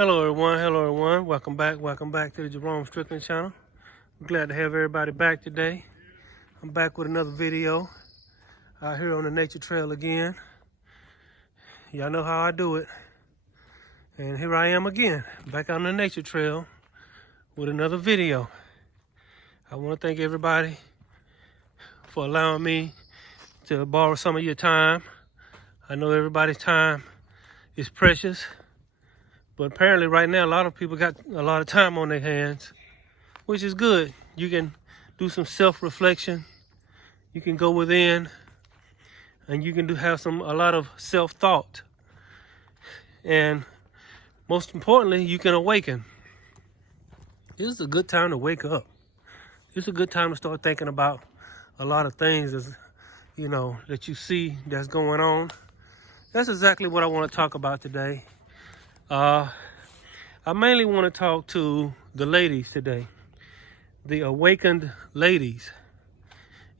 Hello everyone, welcome back to the Jerome Strickland channel. I'm glad to have everybody back today. I'm back with another video out here on the nature trail again. Y'all know how I do it. And here I am again, back on the nature trail with another video. I want to thank everybody for allowing me to borrow some of your time. I know everybody's time is precious. But apparently right now, a lot of people got a lot of time on their hands, which is good. You can do some self-reflection. You can go within and you can have a lot of self-thought. And most importantly, you can awaken. This is a good time to wake up. It's a good time to start thinking about a lot of things that you see that's going on. That's exactly what I want to talk about today. I mainly want to talk to the ladies today, the awakened ladies.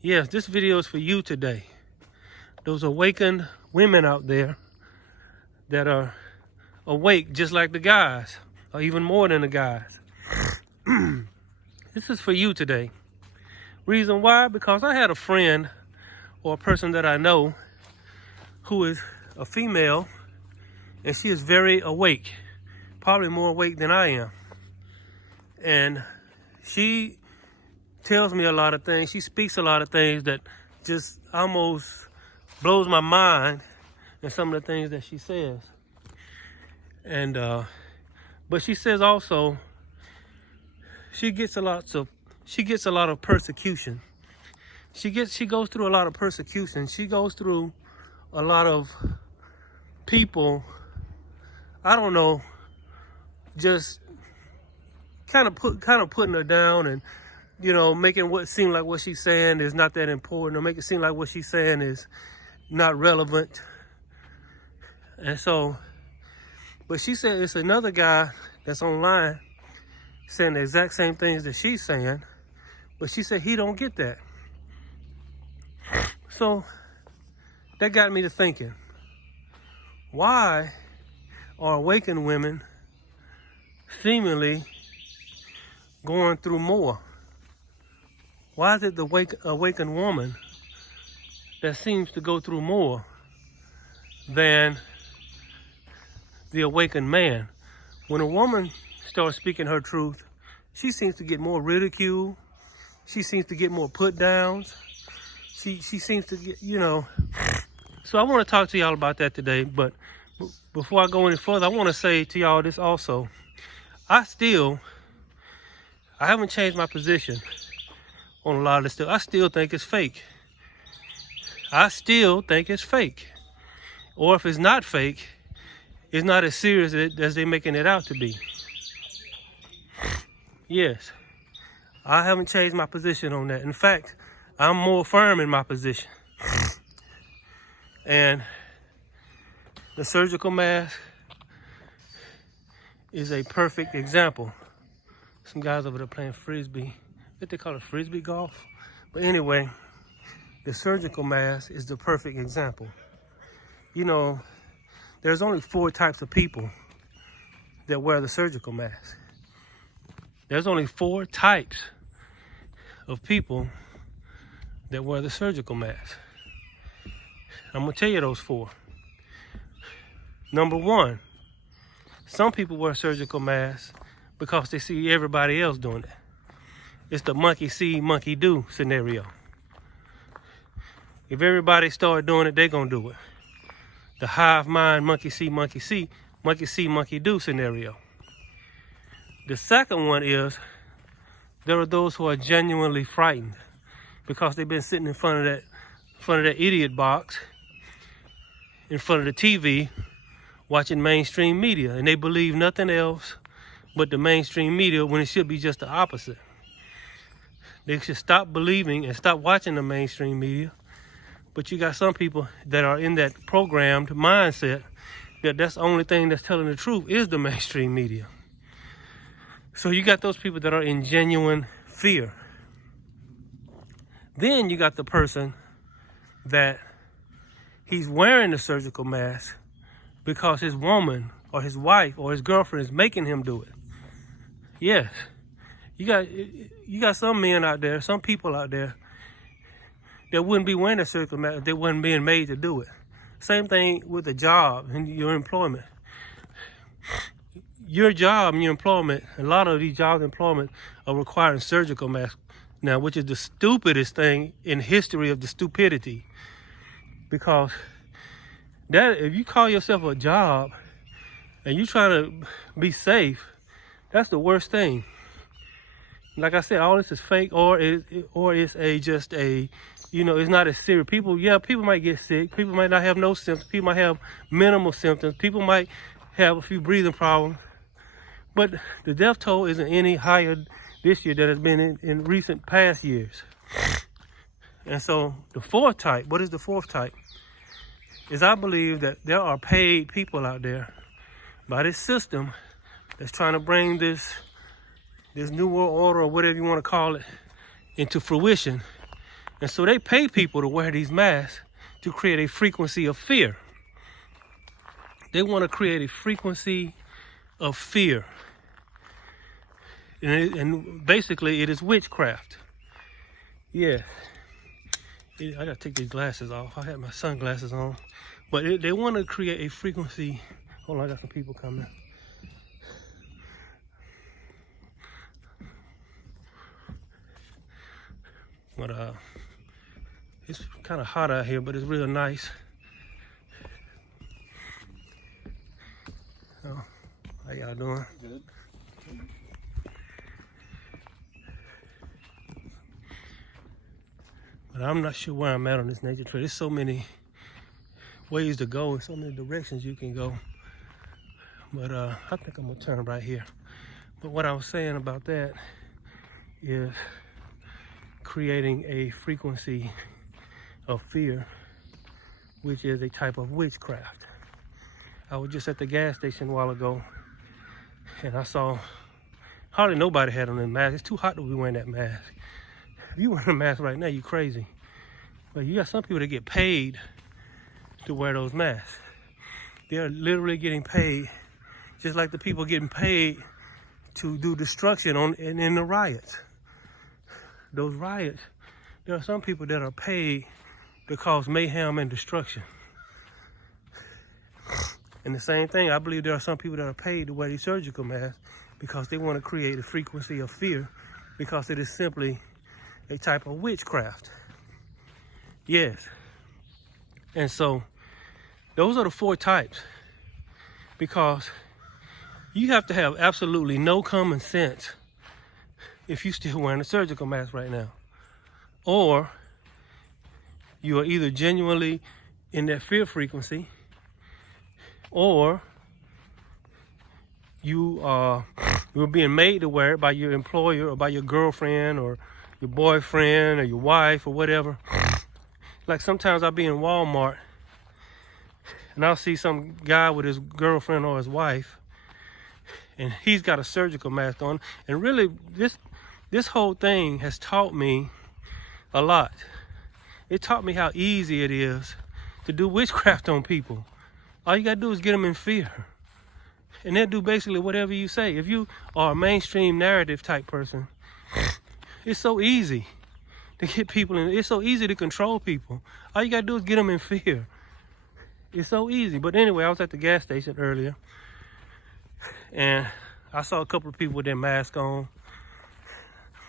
Yes, this video is for you today. Those awakened women out there that are awake just like the guys, or even more than the guys. This is for you today. Reason why? Because I had a friend or a person that I know who is a female, and she is very awake, probably more awake than I am. And she tells me a lot of things. She speaks a lot of things that just almost blows my mind in some of the things that she says. And but she says also she gets a lot of persecution. She goes through a lot of persecution. She goes through a lot of people, I don't know, just kind of putting her down, and making what seem like what she's saying is not that important, or make it seem like what she's saying is not relevant. And so, but she said it's another guy that's online saying the exact same things that she's saying, but she said he don't get that. So that got me to thinking, why are awakened women seemingly going through more? Why is it the awakened woman that seems to go through more than the awakened man? When a woman starts speaking her truth, she seems to get more ridicule. She seems to get more put downs. She seems to get, So I want to talk to y'all about that today. But before I go any further, I want to say to y'all this also. I haven't changed my position on a lot of this stuff. I still think it's fake. Or if it's not fake, it's not as serious as they're making it out to be. Yes, I haven't changed my position on that. In fact, I'm more firm in my position. And the surgical mask is a perfect example. Some guys over there playing frisbee. What they call it, frisbee golf? But anyway, the surgical mask is the perfect example. There's only 4 types of people that wear the surgical mask. There's only 4 types of people that wear the surgical mask. I'm gonna tell you those 4. Number 1, some people wear surgical masks because they see everybody else doing it. It's the monkey see, monkey do scenario. If everybody start doing it, they're gonna do it. The hive mind, monkey see, monkey do scenario. The second one is there are those who are genuinely frightened because they've been sitting in front of that idiot box, in front of the TV, watching mainstream media, and they believe nothing else but the mainstream media when it should be just the opposite. They should stop believing and stop watching the mainstream media. But you got some people that are in that programmed mindset that that's the only thing that's telling the truth is the mainstream media. So you got those people that are in genuine fear. Then you got the person that he's wearing the surgical mask because his woman or his wife or his girlfriend is making him do it. Yes, you got some men out there, some people out there that wouldn't be wearing that surgical mask if they wasn't being made to do it. Same thing with a job and your employment. Your job and your employment, a lot of these jobs and employment are requiring surgical masks now, which is the stupidest thing in history of the stupidity. Because that, if you call yourself a job and you trying to be safe, that's the worst thing. Like I said, all this is fake, or it's just a, it's not as serious. People might get sick. People might not have no symptoms. People might have minimal symptoms. People might have a few breathing problems. But the death toll isn't any higher this year than it's been in recent past years. And so the fourth type, what is the fourth type? Is I believe that there are paid people out there by this system that's trying to bring this new world order, or whatever you want to call it, into fruition. And so they pay people to wear these masks to create a frequency of fear. They want to create a frequency of fear. And basically it is witchcraft. Yeah. I gotta take these glasses off. I had my sunglasses on. But they want to create a frequency. Hold on, I got some people coming. But it's kind of hot out here, but it's real nice. Oh, how y'all doing? Good. But I'm not sure where I'm at on this nature trail. There's so many ways to go and so many directions you can go. But I think I'm gonna turn right here. But what I was saying about that is creating a frequency of fear, which is a type of witchcraft. I was just at the gas station a while ago, and I saw hardly nobody had on their mask. It's too hot to be wearing that mask. If you wear a mask right now, you crazy. But you got some people that get paid to wear those masks. They're literally getting paid, just like the people getting paid to do destruction in the riots. Those riots, there are some people that are paid to cause mayhem and destruction. And the same thing, I believe there are some people that are paid to wear these surgical masks because they want to create a frequency of fear, because it is simply a type of witchcraft. Yes. And so those are the four types, because you have to have absolutely no common sense if you're still wearing a surgical mask right now. Or you are either genuinely in that fear frequency, or you're being made to wear it by your employer or by your girlfriend or your boyfriend or your wife or whatever. Like sometimes I'll be in Walmart and I'll see some guy with his girlfriend or his wife, and he's got a surgical mask on. And really, this whole thing has taught me a lot. It taught me how easy it is to do witchcraft on people. All you gotta do is get them in fear, and they'll do basically whatever you say. If you are a mainstream narrative type person, it's so easy to get people in. It's so easy to control people. All you gotta do is get them in fear. It's so easy. But anyway, I was at the gas station earlier, and I saw a couple of people with their mask on.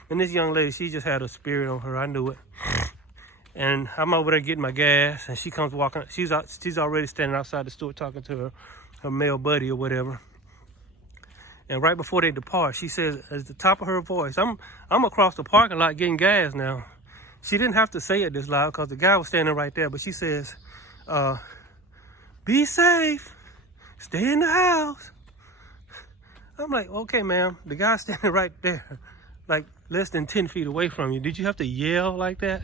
And this young lady, she just had a spirit on her. I knew it. And I'm over there getting my gas, and she comes walking. She's already standing outside the store talking to her male buddy or whatever. And right before they depart, she says at the top of her voice, I'm across the parking lot getting gas now. She didn't have to say it this loud because the guy was standing right there, but she says, be safe, stay in the house. I'm like, okay, ma'am, the guy's standing right there, like less than 10 feet away from you. Did you have to yell like that?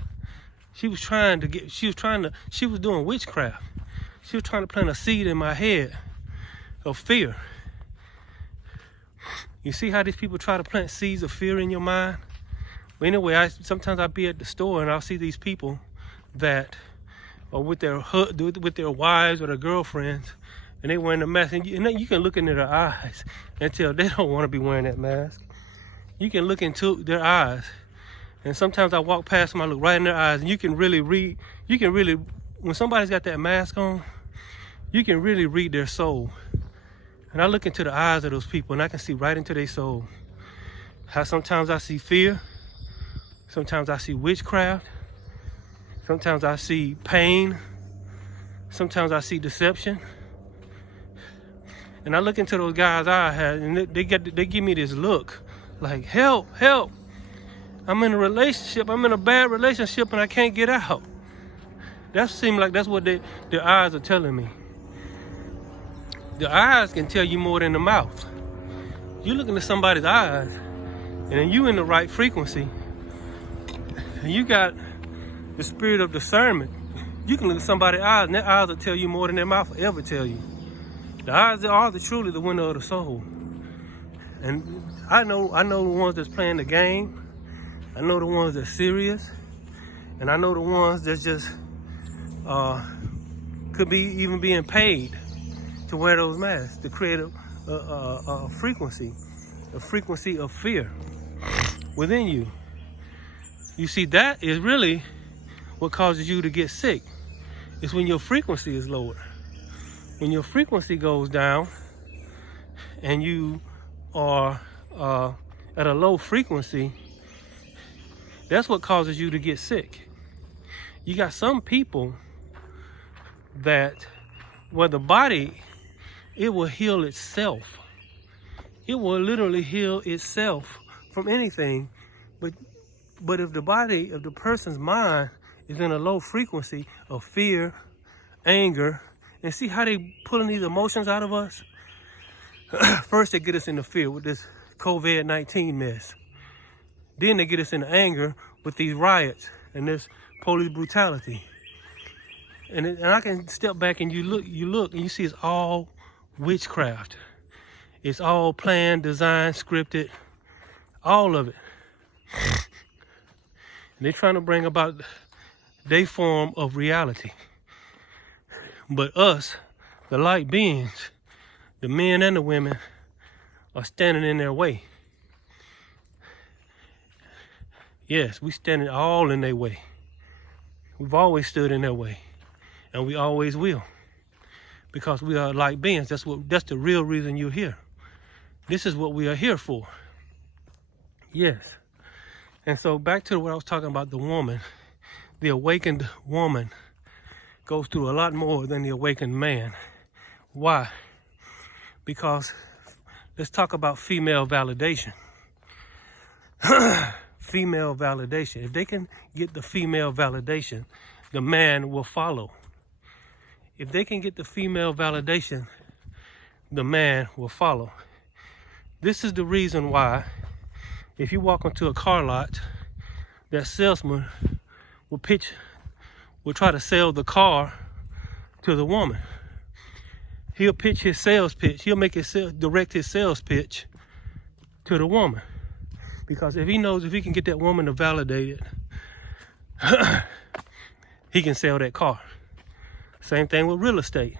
She was doing witchcraft. She was trying to plant a seed in my head of fear. You see how these people try to plant seeds of fear in your mind? But anyway, sometimes I'll be at the store and I'll see these people that are with their wives or their girlfriends, and they wearing the mask, and you can look into their eyes and tell they don't want to be wearing that mask. You can look into their eyes, and sometimes I walk past them, I look right in their eyes, and you can really read. When somebody's got that mask on, you can really read their soul. And I look into the eyes of those people, and I can see right into their soul. How sometimes I see fear, sometimes I see witchcraft, sometimes I see pain, sometimes I see deception. And I look into those guys' eyes, and they give me this look like, help, help. I'm in a relationship, I'm in a bad relationship, and I can't get out. That seems like that's what their eyes are telling me. The eyes can tell you more than the mouth. You look into somebody's eyes, and then you in the right frequency, and you got the spirit of discernment. You can look at somebody's eyes, and their eyes will tell you more than their mouth will ever tell you. The eyes are truly the window of the soul. And I know the ones that's playing the game. I know the ones that's serious. And I know the ones that just could be even being paid to wear those masks, to create a frequency of fear within you. You see, that is really what causes you to get sick. It's when your frequency is lower. When your frequency goes down and you are at a low frequency, that's what causes you to get sick. You got some people that where the body, it will heal itself. It will literally heal itself from anything. But if the body of the person's mind is in a low frequency of fear, anger, and see how they pulling these emotions out of us? First they get us into fear with this COVID-19 mess. Then they get us into anger with these riots and this police brutality. And I can step back and you look and you see it's all witchcraft. It's all planned, designed, scripted, all of it. And they're trying to bring about their form of reality. But us, the light beings, the men and the women, are standing in their way. Yes, we standing all in their way. We've always stood in their way, and we always will, because we are light beings. That's the real reason you're here. This is what we are here for. Yes. And so back to what I was talking about, the woman, the awakened woman goes through a lot more than the awakened man. Why? Because let's talk about female validation. Female validation. If they can get the female validation, the man will follow. If they can get the female validation, the man will follow. This is the reason why if you walk into a car lot, that salesman will try to sell the car to the woman. He'll pitch his sales pitch. He'll direct his sales pitch to the woman. Because if he knows if he can get that woman to validate it, he can sell that car. Same thing with real estate.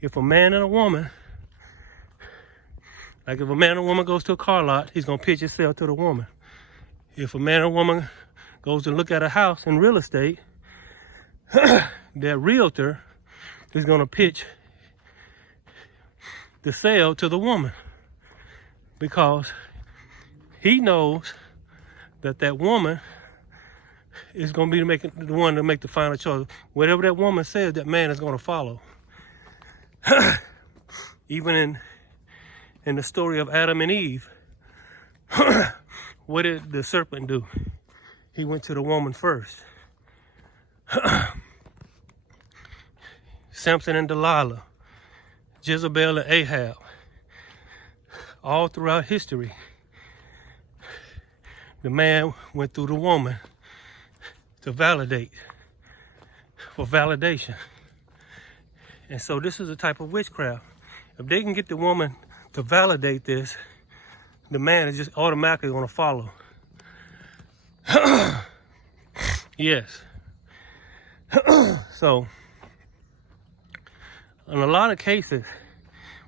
If a man and a woman, like if a man and a woman goes to a car lot, he's going to pitch his sale to the woman. If a man and a woman goes to look at a house in real estate, that realtor is going to pitch the sale to the woman, because he knows that woman is going to be the one to make the final choice. Whatever that woman says, that man is going to follow. Even in the story of Adam and Eve, what did the serpent do? He went to the woman first. Samson and Delilah, Jezebel and Ahab, all throughout history, the man went through the woman to validate, for validation. And so this is a type of witchcraft. If they can get the woman to validate this, the man is just automatically going to follow. Yes. So In a lot of cases,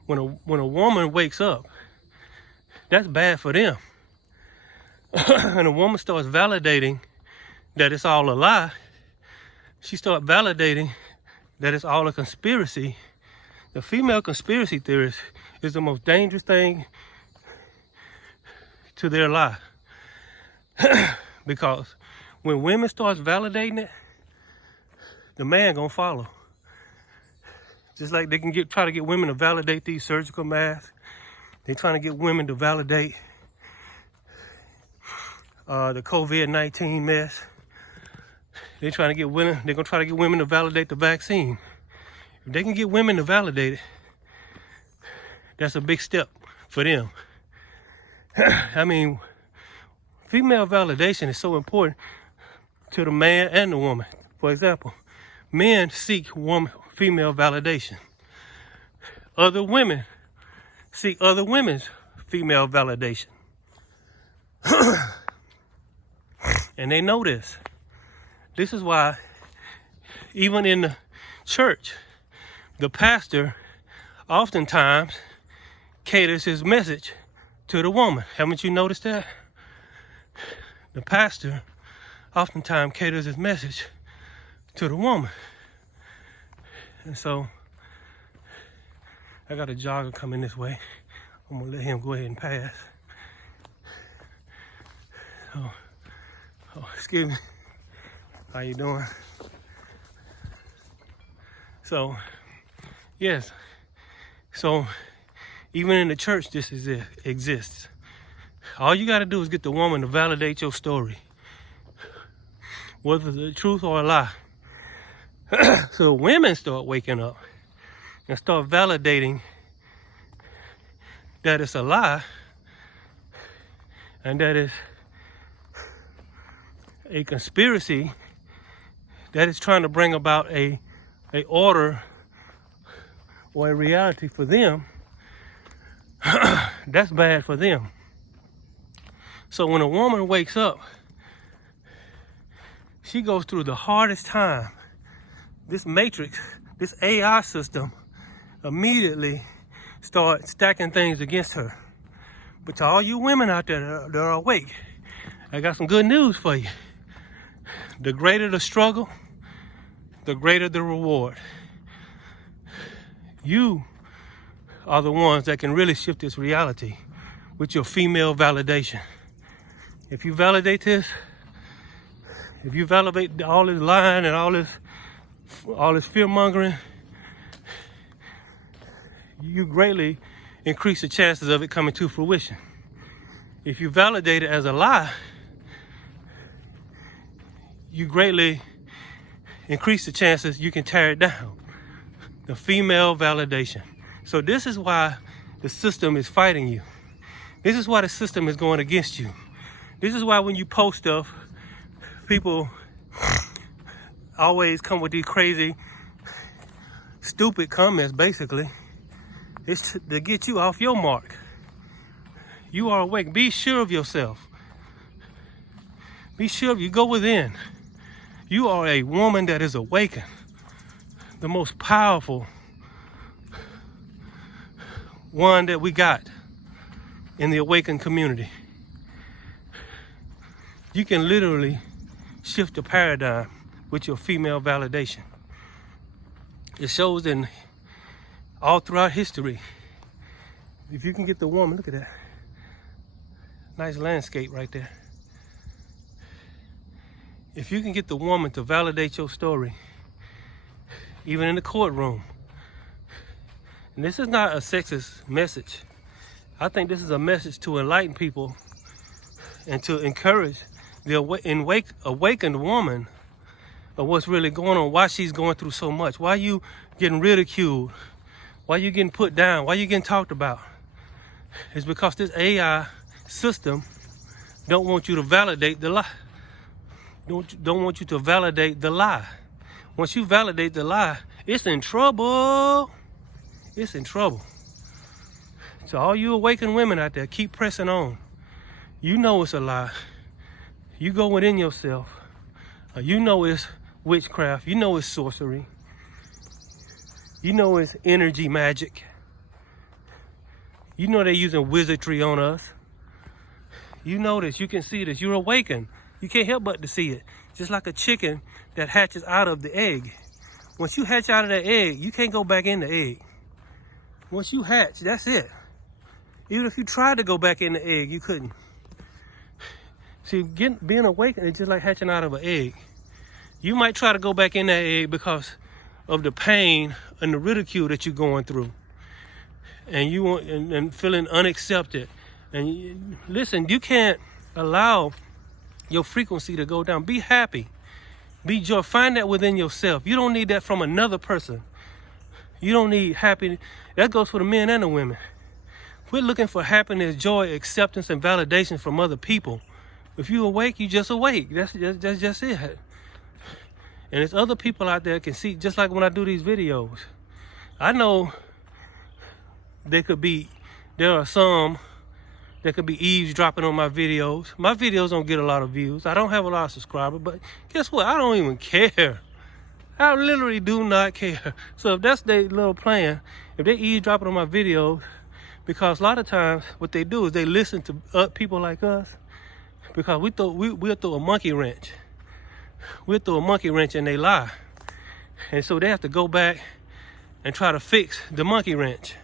when a woman wakes up, that's bad for them. And a woman starts validating that it's all a lie. She starts validating that it's all a conspiracy. The female conspiracy theorist is the most dangerous thing to their life. Because when women starts validating it, the man gonna follow. Just like they can try to get women to validate these surgical masks. They're trying to get women to validate the COVID-19 mess. They're gonna try to get women to validate the vaccine. If they can get women to validate it, that's a big step for them. I mean, female validation is so important to the man and the woman. For example, men seek female validation. Other women seek other women's female validation. And they know this. This is why even in the church, the pastor oftentimes caters his message to the woman. Haven't you noticed that? The pastor oftentimes caters his message to the woman. And so I got a jogger coming this way. I'm gonna let him go ahead and pass. Oh, excuse me. How you doing? So, yes. So, even in the church, this exists. All you got to do is get the woman to validate your story, whether the truth or a lie. So women start waking up and start validating that it's a lie and that it's a conspiracy that is trying to bring about a order or a reality for them. That's bad for them. So when a woman wakes up, she goes through the hardest time. This matrix, this AI system, immediately start stacking things against her. But to all you women out there that are awake, I got some good news for you. The greater the struggle, the greater the reward. You are the ones that can really shift this reality with your female validation. If you validate this, if you validate all this lying and all this fear mongering, you greatly increase the chances of it coming to fruition. If you validate it as a lie, you greatly increase the chances you can tear it down. The female validation. So this is why the system is fighting you. This is why the system is going against you. This is why when you post stuff, people always come with these crazy, stupid comments, basically. It's to get you off your mark. You are awake. Be sure of yourself. Be sure of you. Go within. You are a woman that is awakened. The most powerful one that we got in the awakened community. You can literally shift the paradigm with your female validation. It shows in all throughout history. If you can get the woman, look at that. Nice landscape right there. If you can get the woman to validate your story, even in the courtroom, and this is not a sexist message. I think this is a message to enlighten people and to encourage the awakened woman of what's really going on, why she's going through so much, why you getting ridiculed, why you getting put down, why you getting talked about. It's because this AI system don't want you to validate the lie. Don't want you to validate the lie. Once you validate the lie, it's in trouble. It's in trouble. So all you awakened women out there, keep pressing on. You know it's a lie. You go within yourself. You know it's witchcraft. You know it's sorcery. You know it's energy magic. You know they're using wizardry on us. You know this, you can see this, you're awakened. You can't help but to see it. Just like a chicken that hatches out of the egg. Once you hatch out of that egg, you can't go back in the egg. Once you hatch, that's it. Even if you tried to go back in the egg, you couldn't. See, being awakened is just like hatching out of an egg. You might try to go back in that egg because of the pain and the ridicule that you're going through. And you want and feeling unaccepted. And listen, you can't allow your frequency to go down. Be happy. Be joy. Find that within yourself. You don't need that from another person. You don't need happiness. That goes for the men and the women. Quit looking for happiness, joy, acceptance, and validation from other people. If you awake, you just awake. That's just it. And there's other people out there can see, just like when I do these videos. I know there are some that could be eavesdropping on my videos. My videos don't get a lot of views. I don't have a lot of subscribers, but guess what? I don't even care. I literally do not care. So if that's their little plan, if they eavesdropping on my videos, because a lot of times what they do is they listen to people like us, because we'll throw a monkey wrench. We'll throw a monkey wrench and they lie. And so they have to go back and try to fix the monkey wrench.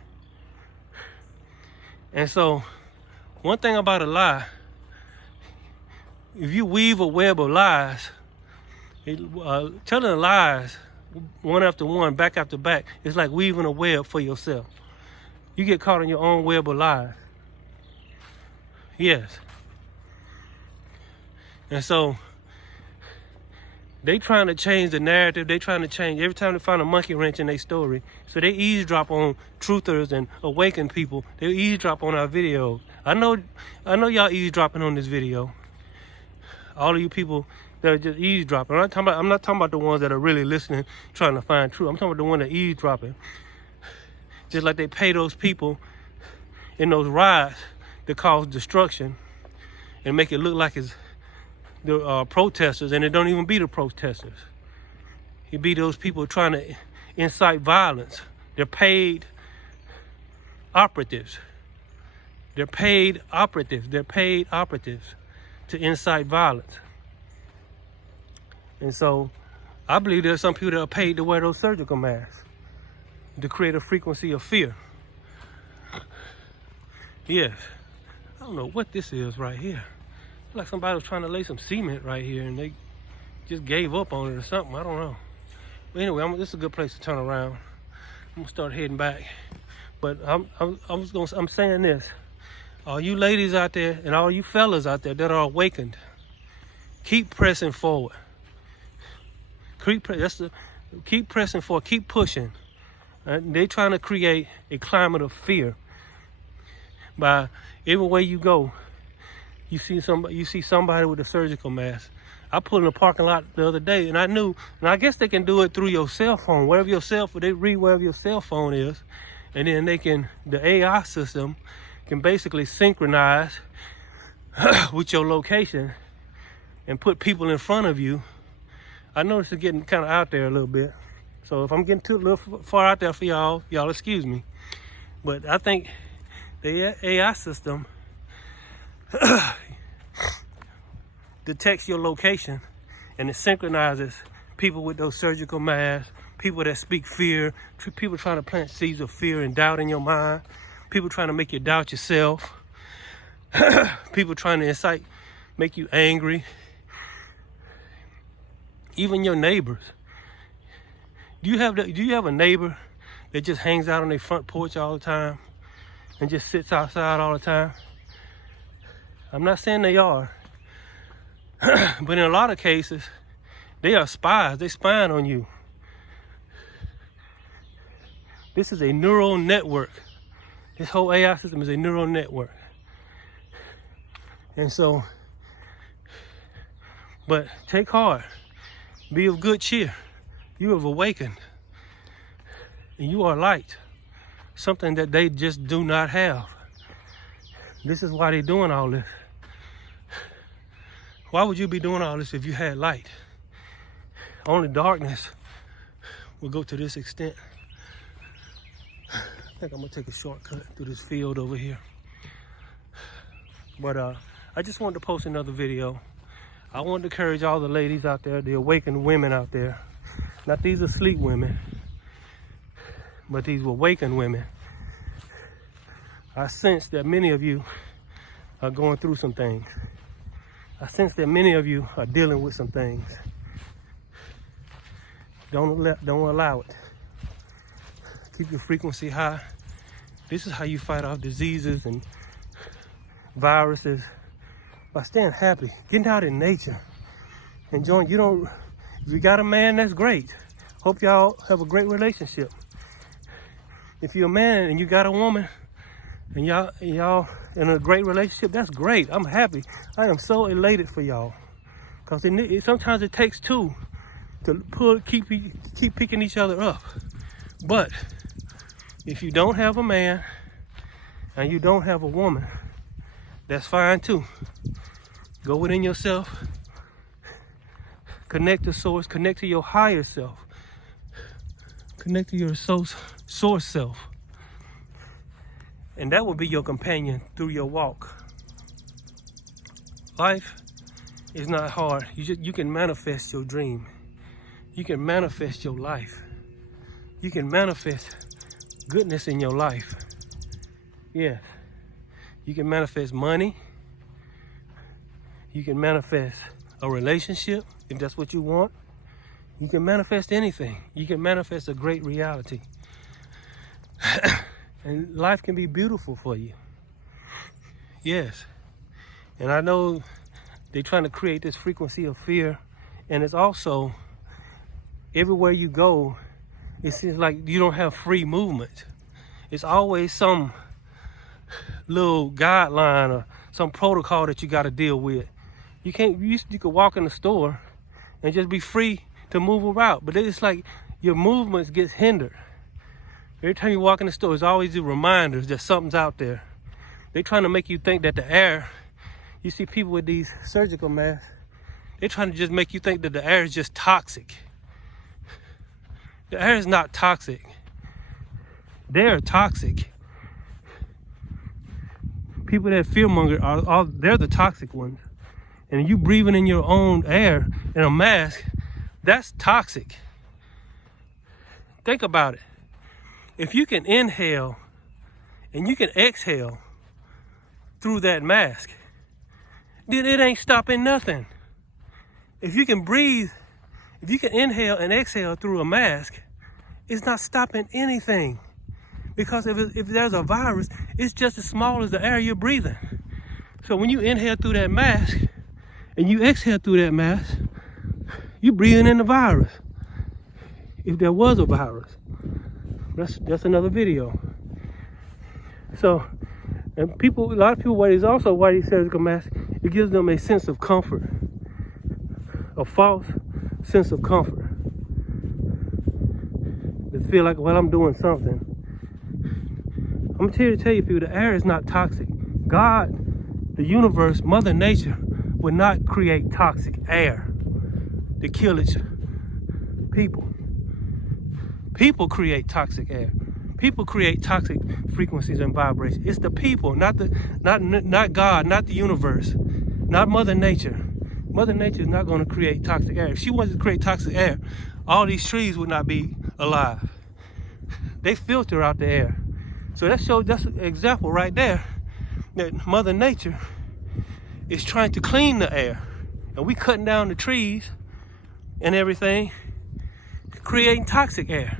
And so one thing about a lie, if you weave a web of lies, telling lies one after one, back after back, it's like weaving a web for yourself. You get caught in your own web of lies. Yes. And so they trying to change the narrative. They trying to change every time they find a monkey wrench in their story. So they eavesdrop on truthers and awaken people. They eavesdrop on our videos. I know y'all eavesdropping on this video. All of you people that are just eavesdropping. I'm not talking about the ones that are really listening, trying to find truth. I'm talking about the one that eavesdropping. Just like they pay those people in those riots to cause destruction and make it look like it's the protesters, and it don't even be the protesters. It be those people trying to incite violence. They're paid operatives. They're paid operatives. They're paid operatives to incite violence. And so I believe there's some people that are paid to wear those surgical masks to create a frequency of fear. Yes. I don't know what this is right here. Like somebody was trying to lay some cement right here and they just gave up on it or something. I don't know. But anyway, this is a good place to turn around. I'm gonna start heading back. But I'm saying this. All you ladies out there and all you fellas out there that are awakened, keep pressing forward. Keep pressing forward. Keep pushing. They're trying to create a climate of fear. By everywhere you go, you see somebody with a surgical mask. I pulled in the parking lot the other day, and I guess they can do it through your cell phone, they read wherever your cell phone is, and then the AI system can basically synchronize with your location and put people in front of you. I noticed it's getting kind of out there a little bit. So if I'm getting a little far out there for y'all excuse me. But I think the AI system detects your location and it synchronizes people with those surgical masks, people that speak fear, people trying to plant seeds of fear and doubt in your mind, people trying to make you doubt yourself, people trying to make you angry, even your neighbors. Do you have a neighbor that just hangs out on their front porch all the time and just sits outside all the time? I'm not saying they are, but in a lot of cases, they are spies. They spying on you. This is a neural network. This whole AI system is a neural network. And so, but take heart. Be of good cheer. You have awakened. And you are light. Something that they just do not have. This is why they're doing all this. Why would you be doing all this if you had light? Only darkness will go to this extent. think I'm gonna take a shortcut through this field over here. But I just wanted to post another video. I wanted to encourage all the ladies out there, the awakened women out there. Not these asleep women, but these awakened women. I sense that many of you are going through some things. I sense that many of you are dealing with some things. Don't allow it. Keep your frequency high. This is how you fight off diseases and viruses, by staying happy, getting out in nature, enjoying. If you got a man, that's great. Hope y'all have a great relationship. If you're a man and you got a woman and y'all in a great relationship, that's great. I'm happy. I am so elated for y'all, because sometimes it takes two to keep picking each other up. But if you don't have a man and you don't have a woman, that's fine too. Go within yourself, connect to source, connect to your higher self, connect to your source self, and that will be your companion through your walk. Life is not hard. You can manifest your dream. You can manifest your life. You can manifest goodness in your life. Yeah. You can manifest money. You can manifest a relationship if that's what you want. You can manifest anything. You can manifest a great reality. And life can be beautiful for you. Yes. And I know they're trying to create this frequency of fear. And it's also, everywhere you go, it seems like you don't have free movement. It's always some little guideline or some protocol that you got to deal with. You could walk in the store and just be free to move around, but it's like your movements gets hindered. Every time you walk in the store, there's always the reminders that something's out there. They're trying to make you think that the air, you see people with these surgical masks, they're trying to just make you think that the air is just toxic. The air is not toxic. They're toxic. People that fearmonger they're the toxic ones. And you breathing in your own air in a mask, that's toxic. Think about it. If you can inhale and you can exhale through that mask, then it ain't stopping nothing. If you can breathe, if you can inhale and exhale through a mask, it's not stopping anything. Because if there's a virus, it's just as small as the air you're breathing. So when you inhale through that mask and you exhale through that mask, you're breathing in the virus. If there was a virus, that's another video. So, and a lot of people wear these also wear these surgical masks. It gives them a sense of comfort, a false sense of comfort. They feel like, well, I'm doing something. I'm here to tell you, people, the air is not toxic. God, the universe, Mother Nature, would not create toxic air to kill its people. People create toxic air. People create toxic frequencies and vibrations. It's the people, not God, not the universe, not Mother Nature. Mother Nature is not going to create toxic air. If she wanted to create toxic air, all these trees would not be alive. They filter out the air. So that's an example right there that Mother Nature is trying to clean the air. And we cutting down the trees and everything, creating toxic air.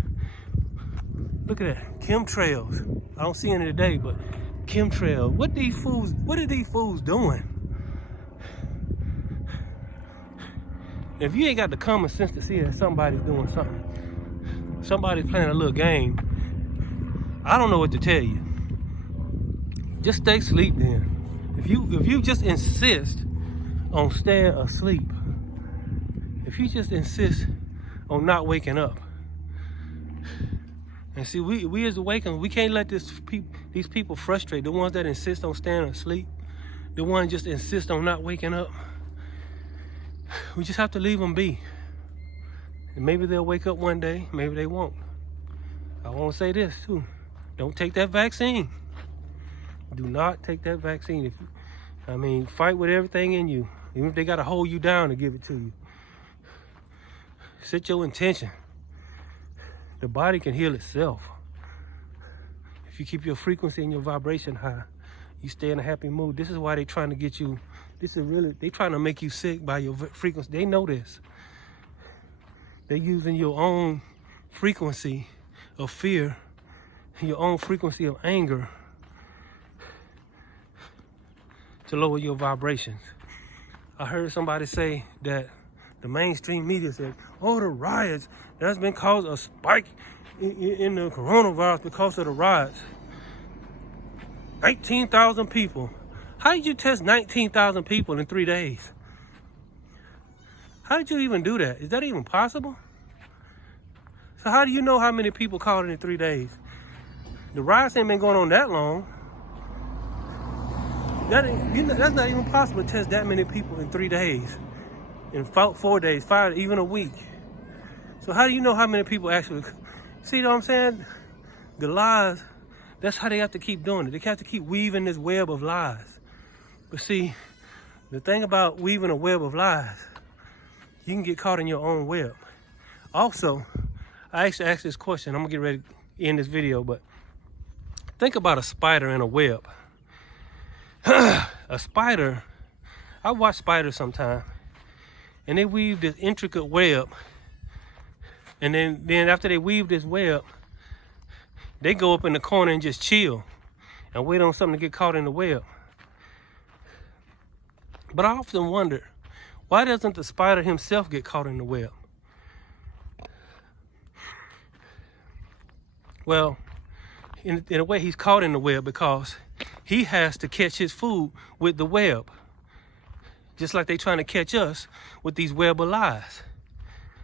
Look at that, chemtrails. I don't see any today, but chemtrails. What are these fools doing? If you ain't got the common sense to see that somebody's doing something, somebody's playing a little game, I don't know what to tell you. Just stay asleep then. If you just insist on staying asleep, if you just insist on not waking up, and see, we as awakened, we can't let these people frustrate. The ones that insist on staying asleep, the ones just insist on not waking up. We just have to leave them be. And maybe they'll wake up one day, maybe they won't. I want to say this too. Don't take that vaccine. Do not take that vaccine. Fight with everything in you. Even if they got to hold you down to give it to you. Set your intention. The body can heal itself. If you keep your frequency and your vibration high, you stay in a happy mood. This is why they're trying to get you. They're trying to make you sick by your frequency. They know this. They're using your own frequency of fear, your own frequency of anger to lower your vibrations. I heard somebody say that the mainstream media said, oh, the riots, that's been caused a spike in the coronavirus because of the riots. 19,000 people. How did you test 19,000 people in 3 days? How did you even do that? Is that even possible? So how do you know how many people caught it in 3 days? The riots ain't been going on that long. That's not even possible to test that many people in 3 days, in 4 days, 5, even a week. So how do you know how many people actually, see what I'm saying? The lies, that's how they have to keep doing it. They have to keep weaving this web of lies. But see, the thing about weaving a web of lies, you can get caught in your own web. Also, I actually asked this question. I'm gonna get ready to end this video, but think about a spider in a web. A spider, I watch spiders sometimes, and they weave this intricate web, and then after they weave this web, they go up in the corner and just chill and wait on something to get caught in the web. But I often wonder, why doesn't the spider himself get caught in the web? Well, in a way, he's caught in the web because he has to catch his food with the web. Just like they trying to catch us with these web of lies.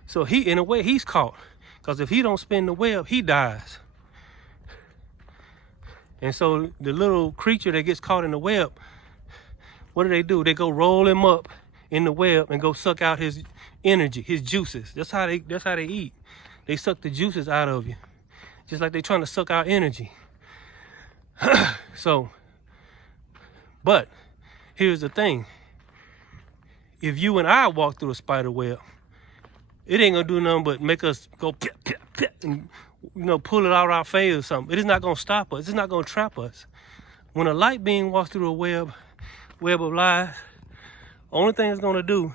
So in a way, he's caught. Because if he don't spin the web, he dies. And so the little creature that gets caught in the web, what do? They go roll him up in the web and go suck out his energy, his juices. That's how they eat. They suck the juices out of you. Just like they're trying to suck out energy. So, but here's the thing. If you and I walk through a spider web, it ain't gonna do nothing but make us go and pull it out our face or something. It is not gonna stop us. It's not gonna trap us. When a light being walks through a web of lies, only thing it's gonna do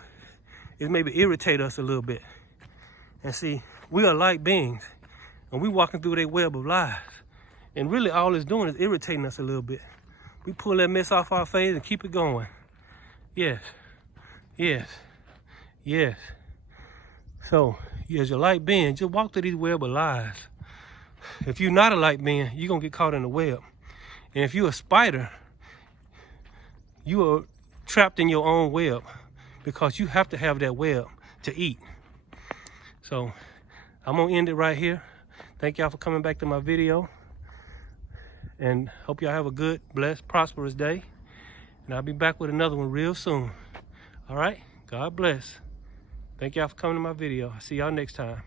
is maybe irritate us a little bit. And see, we are light beings, and we walking through that web of lies. And really all it's doing is irritating us a little bit. We pull that mess off our face and keep it going. Yes, yes, yes. So, as a light being, just walk through these web of lies. If you're not a light being, you're going to get caught in the web. And if you're a spider, you are trapped in your own web because you have to have that web to eat. So, I'm going to end it right here. Thank y'all for coming back to my video. And hope y'all have a good, blessed, prosperous day. And I'll be back with another one real soon. All right? God bless. Thank y'all for coming to my video. I'll see y'all next time.